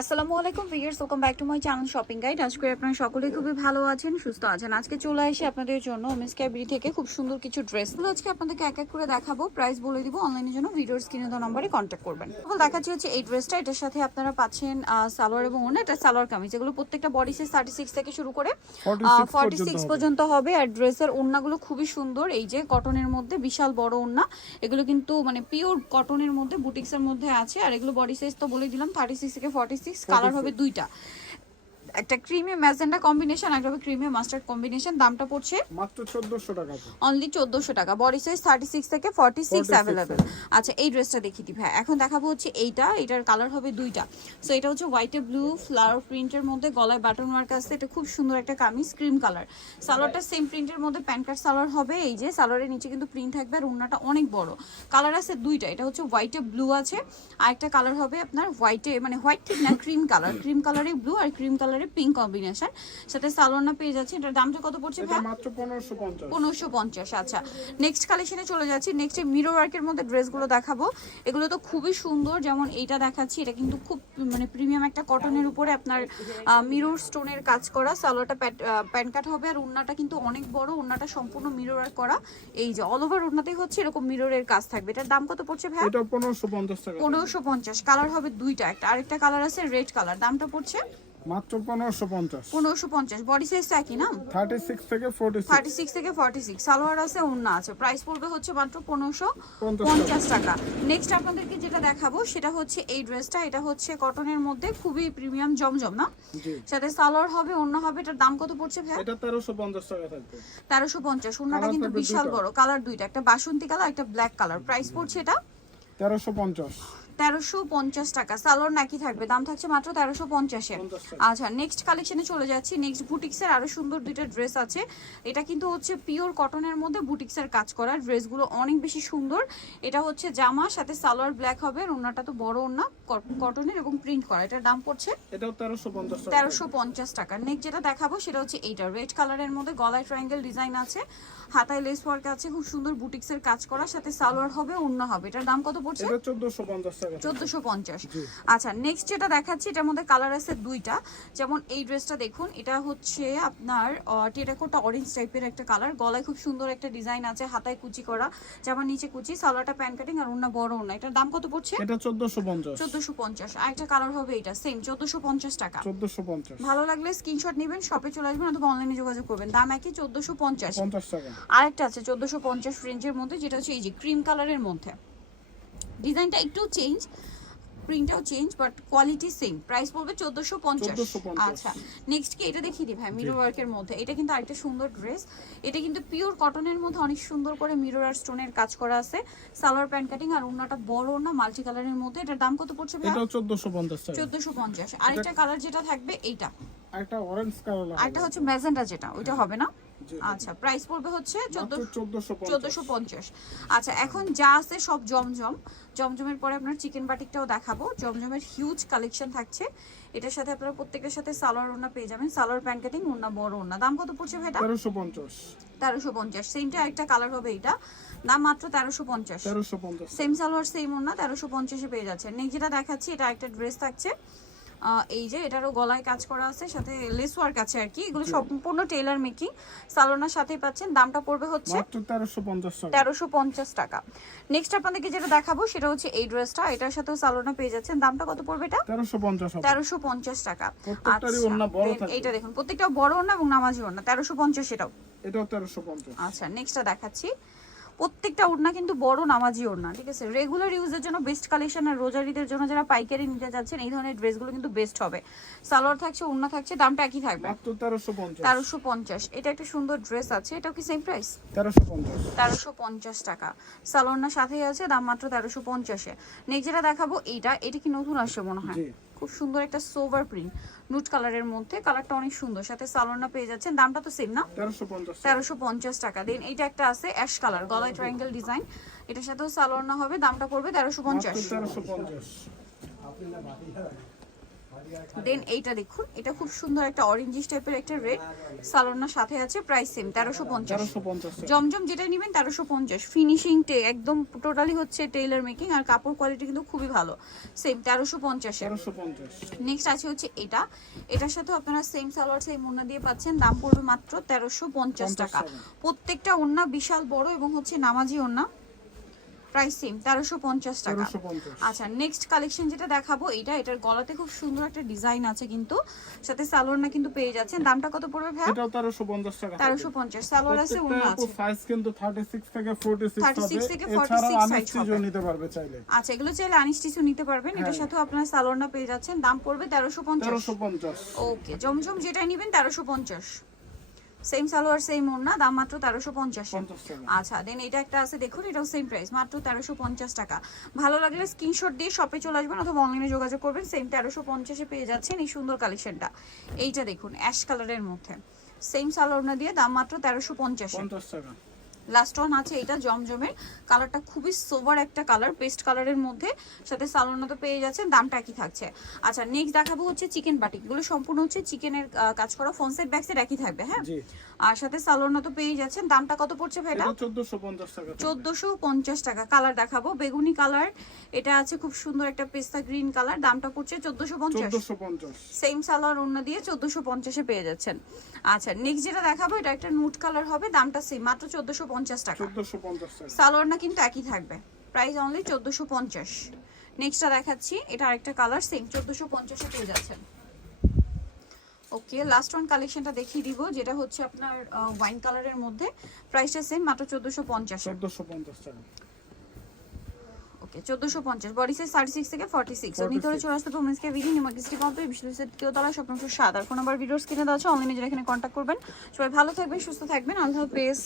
আসসালামু আলাইকুম viewers, welcome back to my channel shopping guide. আজ করে আপনারা সকলেই খুবই ভালো আছেন, সুস্থ আছেন। আজকে চলে আসি আপনাদের জন্য মিস ক্যাবরি থেকে খুব সুন্দর কিছু ড্রেস আজকে আপনাদেরকে এক এক করে দেখাবো, প্রাইস বলে দিব। অনলাইনের জন্য ভিডিওর স্ক্রিনে দেওয়া নম্বরে কন্ট্যাক্ট করবেন। তারপর দেখাচ্ছি হচ্ছে এই ড্রেসটা, এটার সাথে আপনারা পাচ্ছেন সালোয়ার এবং ওড়না। এটা সালোয়ার কামিজ, এগুলো প্রত্যেকটা বডি সাইজ 36 থেকে শুরু করে 46 পর্যন্ত হবে। আর ড্রেসের ওড়নাগুলো খুবই সুন্দর, এই যে কটনের মধ্যে বিশাল বড় ওড়না। এগুলো কিন্তু মানে পিওর কটনের মধ্যে বুটিক্সের মধ্যে আছে। আর এগুলো বডি সাইজ তো বলে দিলাম 36 থেকে 46। কালার হবে দুইটা, একটা ক্রিমে ম্যাজেন্ডা কম্বিনেশন, একটা হবে ক্রিমে মাস্টার্ড কম্বিনেশন। দামটা পড়ছে মাত্র 1400 টাকা, অনলি 1400 টাকা। বডি সাইজ 36 থেকে 46 अवेलेबल। আচ্ছা, এই ড্রেসটা দেখিয়ে দিই ভাই। এখন দেখাবো হচ্ছে এটার কালার হবে দুইটা। সো এটা হচ্ছে হোয়াইট ব্লু ফ্লাওয়ার প্রিন্টের মধ্যে, গলায় বাটন ওয়ার্ক আছে। এটা খুব সুন্দর একটা কামিজ, ক্রিম কালার। সালোয়ারটা সেম প্রিন্টের মধ্যে প্যান্ট কাট সালোয়ার হবে। এই যে সালোয়ারের নিচে কিন্তু প্রিন্ট থাকবে, আর ওড়নাটা অনেক বড়। কালার আছে দুইটা, এটা হচ্ছে হোয়াইটে ব্লু আছে, আর একটা কালার হবে আপনার হোয়াইটে, মানে হোয়াইট ঠিক না, ক্রিম কালার। ক্রিম কালারে ব্লু আর ক্রিম কালারে পিঙ্ক কম্বিনেশন, সাথে সালোয়ারটা পেয়ে যাচ্ছে। এটার দামটা কত পড়ছে ভাই? মাত্র 1550। 1550। আচ্ছা, নেক্সট কালেকশনে চলে যাচ্ছি। নেক্সট মিরর ওয়ার্কের মধ্যে ড্রেসগুলো দেখাবো। এগুলো তো খুবই সুন্দর, যেমন এইটা দেখাচ্ছি। এটা কিন্তু খুব মানে প্রিমিয়াম একটা কটনের উপরে আপনার মিরর স্টোনের কাজ করা। সালোয়ারটা প্যান্ট কাট হবে, আর ওড়নাটা কিন্তু অনেক বড়। ওড়নাটা সম্পূর্ণ মিরর ওয়ার্ক করা। এই যে অল ওভার ওড়নাতেই হচ্ছে এরকম মিররের কাজ থাকবে। এটার দাম কত পড়ছে ভাই? এটা 1550 টাকা। 1550। কালার হবে দুইটা, একটা আরেকটা কালার আছে রেড কালার। দামটা পড়ছে মাত্র 1550। 1550। বডি সাইজটা একই না, 36 থেকে 46। 36 থেকে 46। সালোয়ার আছে, ওড়না আছে। প্রাইস পড়বে হচ্ছে মাত্র 1550 টাকা। নেক্সট আপনাদেরকে যেটা দেখাবো সেটা হচ্ছে এই ড্রেসটা। এটা হচ্ছে কটনের মধ্যে খুবই প্রিমিয়াম জমজম না, সাথে সালোয়ার হবে, ওড়না হবে। এটার দাম কত পড়ছে ভাই? এটা 1350 টাকা থাকবে। 1350। ওড়নাটা কিন্তু বিশাল বড়। কালার দুইটা, একটা বাসন্তী কালার, একটা ব্ল্যাক কালার। প্রাইস পড়ছে এটা 1350। 1350 টাকা। সালোয়ার নাকি থাকবে, দাম থাকছে মাত্র 1350-এ। আচ্ছা, নেক্সট কালেকশনে চলে যাচ্ছি। নেক্সট বুটিক্সের আরো সুন্দর দুইটা ড্রেস আছে। এটা কিন্তু হচ্ছে পিওর কটনের মধ্যে বুটিক্সের কাজ করা। ড্রেসগুলো অনেক বেশি সুন্দর। এটা হচ্ছে জামা, সাথে সালোয়ার ব্ল্যাক হবে। ওড়নাটা তো বড় ওড়না, কটনের এবং প্রিন্ট করা। এটার দাম পড়ছে এটাও 1350 টাকা। 1350 টাকা। নেক্সট যেটা দেখাবো সেটা হচ্ছে এইটা, রেড কালারের মধ্যে গলায় ট্রায়াঙ্গেল ডিজাইন আছে, হাতায় লেস ওয়ার্ক আছে, খুব সুন্দর বুটিক্সের কাজ করা, সাথে সালোয়ার হবে, ওড়না হবে। এটার দাম কত পড়ছে? এটা 1450 টাকা। 1450। আচ্ছা, নেক্সট যেটা দেখাচ্ছি এটার মধ্যে কালার আছে দুইটা। যেমন এই ড্রেসটা দেখুন, এটা হচ্ছে আপনার টেরাকোটা অরেঞ্জ টাইপের একটা কালার। গলায় খুব সুন্দর একটা ডিজাইন আছে, হাতায় কুচি করা, যেমন নিচে কুচি, সালোয়ারটা প্যান কাটিং, আর ওড়না বড় ওড়না। এটার দাম কত পড়ছে? এটা 1450। 1450। আর একটা কালার হবে এটা সেম 1450 টাকা। 1450। ভালো লাগলে স্ক্রিনশট নেবেন, শপে চলে আসবেন অথবা অনলাইনে যোগাযোগ করবেন। দাম একই 1450। 50 টাকা। আরেকটা আছে 1450 রেঞ্জের মধ্যে, যেটা হচ্ছে এই যে ক্রিম কালারের মধ্যে। ডিজাইনটা একটু চেঞ্জ, প্রিন্টটাও change, but quality same. Price পড়বে 1450। আচ্ছা, নেক্সট কি এটা দেখিয়ে দিই ভাই, মিরর ওয়ার্কের মধ্যে। এটা কিন্তু আরেকটা সুন্দর ড্রেস। এটা কিন্তু পিওর কটনের মধ্যে অনেক সুন্দর করে মিরর আর স্টোনের কাজ করা আছে। সালোয়ার প্যান্ট কাটিং, আর ওড়নাটা বড় ওড়না মাল্টি কালারের মধ্যে। এটার দাম কত পড়ছে ভাই? এটাও 1450 টাকা। 1450। আরেকটা কালার যেটা থাকবে এইটা, একটা অরেঞ্জ কালার, আরেকটা হচ্ছে ম্যাজেন্টা, যেটা ওইটা হবে না। আচ্ছা, প্রাইস পড়বে হচ্ছে 1450। আচ্ছা, এখন যা আছে সব জমজম। জমজমের পরে আপনার চিকেন বাটিকটাও দেখাবো। জমজমের হিউজ কালেকশন থাকছে। এটার সাথে আপনারা প্রত্যেকের সাথে সালোয়ার ওড়না পেয়ে যাবেন, সালোয়ার প্যান্ট কাটিং, ওড়না বড় ওড়না। দাম কত পড়ছে ভাই? 1350। 1350। সেমটা একটা কালার হবে এটা, দাম মাত্র 1350। 1350। সেম সালোয়ার সেম ওড়না, 1350-এ পেয়ে যাচ্ছে। নেক্সট যেটা দেখাচ্ছি, এটা একটা ড্রেস থাকছে। এই যে এটারও গলায় কাজ করা আছে, সাথে লেস ওয়ার্ক আছে আর কি। এগুলো সম্পূর্ণ টেইলার মেকিং। সালোনার সাথেই পাচ্ছেন। দামটা পড়বে হচ্ছে মাত্র 1350 টাকা। 1350 টাকা। নেক্সট আপনাদেরকে যেটা দেখাবো সেটা হচ্ছে এই ড্রেসটা। এটার সাথেও সালোনা পেয়ে যাচ্ছেন। দামটা কত পড়বে এটা? 1350। 1350 টাকা। প্রত্যেকটারই ওড়না বড় থাকে। এইটা দেখুন, প্রত্যেকটা বড় ওড়না এবং নামাজি ওড়না। 1350 এটাও। এটাও 1350। আচ্ছা, নেক্সটটা দেখাচ্ছি। প্রত্যেকটা ওড়না কিন্তু বড় নামাজি ওড়না, ঠিক আছে। রেগুলার ইউজের জন্য বেস্ট কালেকশন, আর রোজারিদের জন্য যারা পাইকারি নিতে যাচ্ছেন এই ধরনের ড্রেসগুলো কিন্তু বেস্ট হবে। সালোয়ার থাকছে, ওড়না থাকছে, দামটা একই থাকবে মাত্র 1350। 1350। এটা একটা সুন্দর ড্রেস আছে, এটাও কি সেম প্রাইস? 1350। 1350 টাকা। সালোয়ার সাথেই আছে, দাম মাত্র 1350-এ। নেক্সট যেটা দেখাবো এটা কি নতুন আসছে মনে হয়। খুব সুন্দর একটা সোভার প্রিন্ট নুট কালারের মধ্যে, কালারটা অনেক সুন্দর, সাথে সালোয়ারটা পেয়ে যাচ্ছেন। দামটা তো সেম না, 1350 টাকা। দেন এইটা একটা আছে অ্যাশ কালার, গলায় ট্রায়াঙ্গেল ডিজাইন। এটার সাথেও সালোয়ার হবে, দামটা পড়বে 1350। দেন এইটা দেখুন, এটা খুব সুন্দর একটা অরেঞ্জিশ টাইপের একটা রেড, সালোয়ার সাথে আছে, প্রাইস সেম 1350। 1350 টাকা। জমজম যেটা নেবেন 1350, ফিনিশিং একদম টোটালি হচ্ছে টেইলার মেকিং, আর কাপড় কোয়ালিটি কিন্তু খুবই ভালো, সেম 1350 এর। 1350। নেক্সট আছে হচ্ছে এটার সাথে আপনারা সেম সালোয়ার সেম ওড়না দিয়ে পাচ্ছেন, দাম পড়বে মাত্র 1350 টাকা। প্রত্যেকটা ওড়না বিশাল বড় এবং হচ্ছে নামাজি ওড়না, প্রাইস সেম 1350 টাকা। 1350। আচ্ছা নেক্সট কালেকশন যেটা দেখাবো, এটার গলাতে খুব সুন্দর একটা ডিজাইন আছে, কিন্তু সাথে সালোয়ার না কিন্তু পেয়ে যাচ্ছেন। দামটা কত পড়বে ভাই? এটাও 1350 টাকা। 1350, সালোয়ার আছে, ওড়না আছে। সাইজ কিন্তু 36 থেকে 46 হবে। 36 থেকে এছাড়া 46 সাইজ আনস্টিচও হবে। নিতে পারবে চাইলে। আচ্ছা, এগুলো চাইলে আনস্টিচও নিতে পারবেন। এটার সাথেও আপনারা সালোয়ার না পেয়ে যাচ্ছেন, দাম পড়বে 1350। 1350। ওকে, জমজম যেটা নেবেন 1350, সেম সালোয়ার সেম ওড়না, দাম মাত্র 1350। 50 টাকা। আচ্ছা দেন এটা একটা আছে দেখুন, এটাও সেম প্রাইস, মাত্র 1350 টাকা। ভালো লাগলে স্ক্রিনশট দিয়ে শপে চলে আসবেন অথবা অনলাইনে যোগাযোগ করবেন, সেম 1350 এ পেয়ে যাচ্ছেন এই সুন্দর কালেকশনটা। এইটা দেখুন অ্যাশ কালারের মধ্যে, সেম সালোয়ার না দিয়ে দাম মাত্র 1350। 50 টাকা। লাস্ট ওয়ান আছে এটা জমজমের, কালারটা খুবই সোবার একটা কালার, পেস্ট কালারের মধ্যে, সাথে সালোয়ার তো পেয়ে যাচ্ছেন, দামটা একই থাকছে। আচ্ছা নেক্সট দেখাবো হচ্ছে চিকেন বাটিক, এগুলো সম্পূর্ণ হচ্ছে চিকেনের কাজ করা, ফ্রন্ট সাইড ব্যাক সাইড একই থাকবে, হ্যাঁ। জি। আর সাথে সালোয়ার তো পেয়ে যাচ্ছেন, দামটা কত পড়ছে ভাই? এটা 1450 টাকা। 1450 টাকা। কালার দেখাবো বেগুনি কালার, এটা আছে খুব সুন্দর একটা পেস্তা গ্রিন কালার, দামটা পড়ছে 1450। 1450। সেম সালোয়ার ওড়না দিয়ে 1450 এ পেয়ে যাচ্ছেন। আচ্ছা নেক্সট যেটা দেখাবো, এটা একটা নুট কালার হবে, দামটা সেম মাত্র 1450 টাকা। 1450 টাকা। সালোয়ার না কিন্তু একই থাকবে, প্রাইস অনলি 1450। নেক্সটটা দেখাচ্ছি, এটা আরেকটা কালার, সেম 1450 এ পেয়ে যাচ্ছেন। ওকে, লাস্ট ওয়ান কালেকশনটা দেখিয়ে দিব, যেটা হচ্ছে আপনার ওয়াইন কালারের মধ্যে, প্রাইসটা সেম মাত্র 1450। 1450 টাকা। ওকে 1450, বডি সাইজ 36 থেকে 46। আপনি ধরে চলে আসতে পারবেন এসকে ভিডিও নিমাগিস্টি কমপ্লিট বিশ্ববিদ্যালয়ের তৃতীয় তলা স্বপ্ন 7। আর ফোন নাম্বার ভিডিওস কিনে দেওয়া আছে, অনলাইনে যারা এখানে কন্ট্যাক্ট করবেন। সবাই ভালো থাকবেন, সুস্থ থাকবেন, আল্লাহ হাফেজ।